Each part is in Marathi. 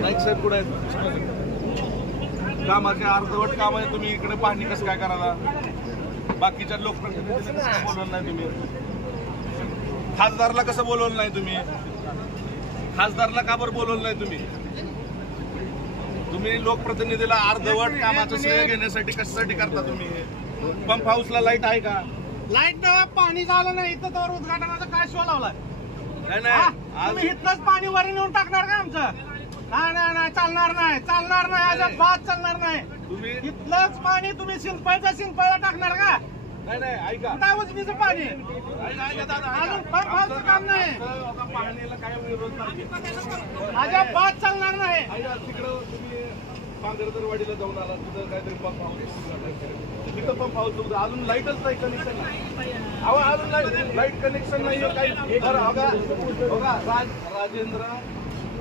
नाईक साहेब कुठे आहेत? कामाचे अर्धवट काम आहे, तुम्ही इकडे पाहणी कसं काय करायला? बाकीच्या लोकप्रतिनिधींना कसं बोलवलं नाही तुम्ही? खासदारला कसं बोलवलं नाही तुम्ही? खासदारला का बरं बोलवलं नाही तुम्ही? तुम्ही लोकप्रतिनिधीला अर्धवट कामाचं श्रेय घेण्यासाठी कशासाठी करता तुम्ही? पंप हाऊसला लाईट आहे का? लाईट पाणी झालं नाही इथं तर उद्घाटनाचा काय शो लावलाय? नाही इथलंच पाणी वर नेऊन टाकणार का आमचं? नाही चालणार नाही, चालणार नाही, अजिबात चालणार नाही. तुम्ही इथलंच पाणी तुम्ही शिंपळला टाकणार का? नाही ऐका, कुठं उजनीचं पाणी अजून पंप हाऊसचं काम नाही, पाहणीला काय विरोध नाही. अजिबात चालणार नाही. तिकडं तुम्ही पांगरदरवाडीला जाऊन आला, तिथं काहीतरी पंप हाऊस, तिथं पंप हाऊस होतं, अजून लाईटच नाही, कनेक्शन नाही. अहो अजून लाईट कनेक्शन नाही काही. बघा राजेंद्र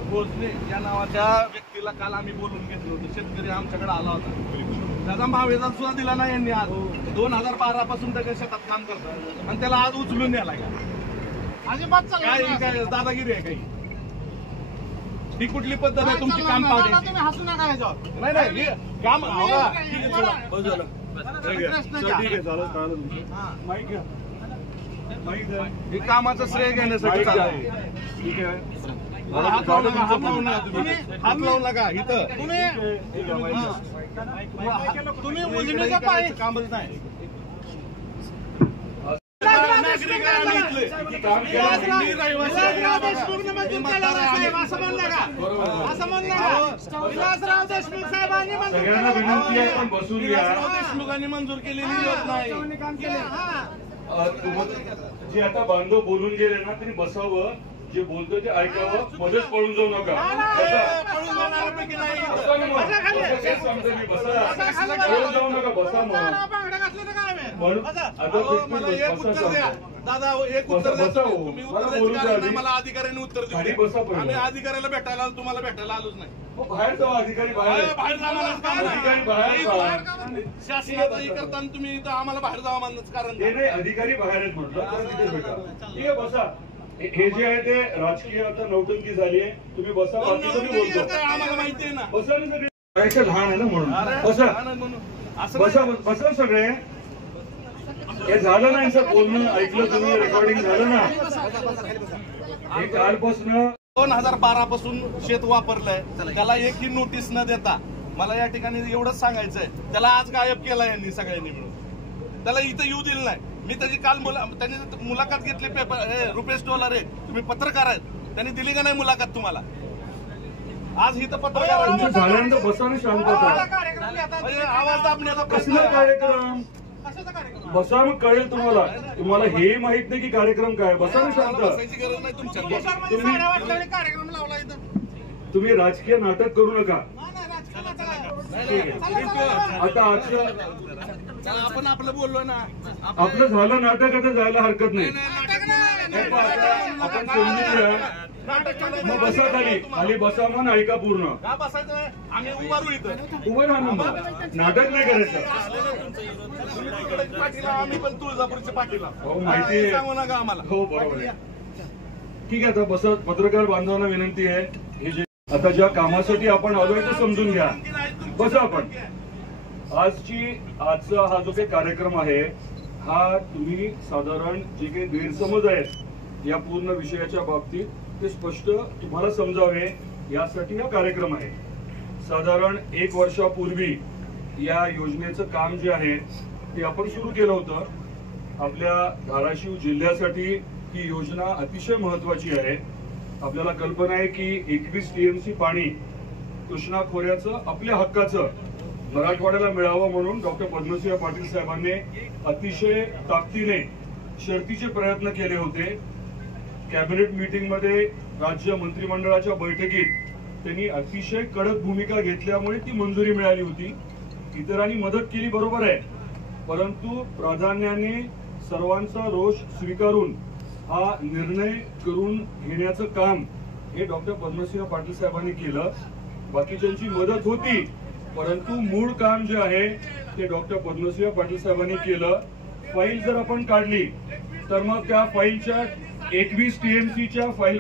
भोसले या नावाच्या व्यक्तीला काल आम्ही बोलून घेतलं होतं. शेतकरी आमच्याकडे आला होता, त्याचा महावेदा सुद्धा दिला नाही यांनी. आज 2012 पासून त्याच्या शेतात काम करतात आणि त्याला आज उचलून न्यायला अजिबात काय दादागिरी आहे काही? ही कुठली पद्धत आहे तुमची काम पाहण्याची? तुम्ही हसू नका याच्यावर. नाही काम हे कामाचं श्रेय घेण्यासाठी ठीक आहे. हात लावू नका इथं. तुम्ही उजनीचं पाणी कामच नाही. देशमुखांनी मंजूर केलेली योजना जे आता बांधव बोलून गेले ना त्यांनी बसावं, जे बोलतो ते ऐकावं, मध्येच पळून जाऊ नका. जाऊ नका, बसा. दादा एक उत्तर द्या. मला अधिकाऱ्याने उत्तर देऊ. आम्ही अधिकाऱ्याला भेटायला तुम्हाला भेटायला आलोच नाही. बाहेर जाऊ, अधिकारी बाहेर शासनाचं हे करताना तुम्ही आम्हाला बाहेर जावं म्हणणंच कारण नाही. अधिकारी बाहेर आहेत म्हटलं, तिथेच भेटा. ठीक आहे, बसा. हे जे आहे ते राजकीय आता नौटंकी झाली आहे. तुम्ही बसा, आम्हाला माहिती आहे ना. बसा ना सगळे, लहान आहे ना म्हणून बसा. बसा सगळे. हे झालं नाही सर, बोलणं ऐकलं तुम्ही, रेकॉर्डिंग झालं ना. हे कालपासून 2012 पासून शेत वापरलंय, त्याला एकही नोटीस न देता मला या ठिकाणी एवढंच सांगायचंय, त्याला आज गायब केला यांनी सगळ्यांनी मिळून. त्याला इथं येऊ दिलं नाही. मी त्याची काल त्यांनी मुलाखत घेतली. पेपर रुपेश डोलारे तुम्ही पत्रकार आहेत, त्यांनी दिली का नाही मुलाखत तुम्हाला? आज इथं पत्रकार झाल्यानंतर बसा शांतता. आवाज दाबण्याचा कसला कार्यक्रम? बसा, मग कळेल तुम्हाला. तुम्हाला हे माहित नाही की कार्यक्रम काय. बसा ना शांत. बसायची गरज नाही तुमच्या. कार्यक्रम लावला इथं. तुम्ही राजकीय नाटक करू नका. आता आपण आपलं बोललो ना, आपलं झालं नाटक, आता जायला हरकत नाही. आपण समजून घ्या. मग बसा खाली बसा, मग ऐका पूर्ण. का बसायचं? आम्ही उभारू इथं. उभं राहा ना, नाटक नाही करायचं. पाठीला, आम्ही पण तुळजापूरच्या पाठीला. हो, माहिती आहे. सांगू नका आम्हाला. हो, बरोबर आहे. ठीक आहे, आता बसा. पत्रकार बांधवांना विनंती आहे, हे जे आता ज्या कामासाठी आपण आलोय ते समजून घ्या. बसा आपण. आजचा हा जो काही कार्यक्रम आहे, हा तुम्ही साधारण जे काही गैरसमज आहेत या पूर्ण विषयाच्या बाबतीत ते स्पष्ट तुम्हाला समजावे यासाठी हा कार्यक्रम आहे. साधारण 1 वर्षापूर्वी या योजनेचं काम जे आहे ते आपण सुरू केलं होतं. आपल्या धाराशिव जिल्ह्यासाठी ही योजना अतिशय महत्वाची आहे. आपल्याला कल्पना आहे की 21 TMC पाणी कृष्णा खोऱ्याचं आपल्या हक्काचं मराठवाड्याला मिळावं म्हणून डॉक्टर पद्मसिंह पाटील साहेबांनी अतिशय ताकदीने शर्तीचे प्रयत्न केले होते. कॅबिनेट मीटिंग मध्ये राज्य मंत्रिमंडळाच्या बैठकीत त्यांनी अतिशय कडक भूमिका घेतल्यामुळे ती मंजुरी मिळाली होती. इतरांनी मदत केली, बरोबर आहे, परंतु प्राधान्याने सर्वांचा रोष स्वीकारून हा निर्णय करून घेण्याचं काम हे डॉक्टर पद्मसिंह पाटील साहेबांनी केलं. बाकीच्यांची मदत होती, परंतु मूळ काम जे आहे ते डॉक्टर पद्मसिंह पाटील साहेबांनी केलं. फाईल जर आपण काढली तर मग त्या फाईलच्या 21 TMCच्या फाईल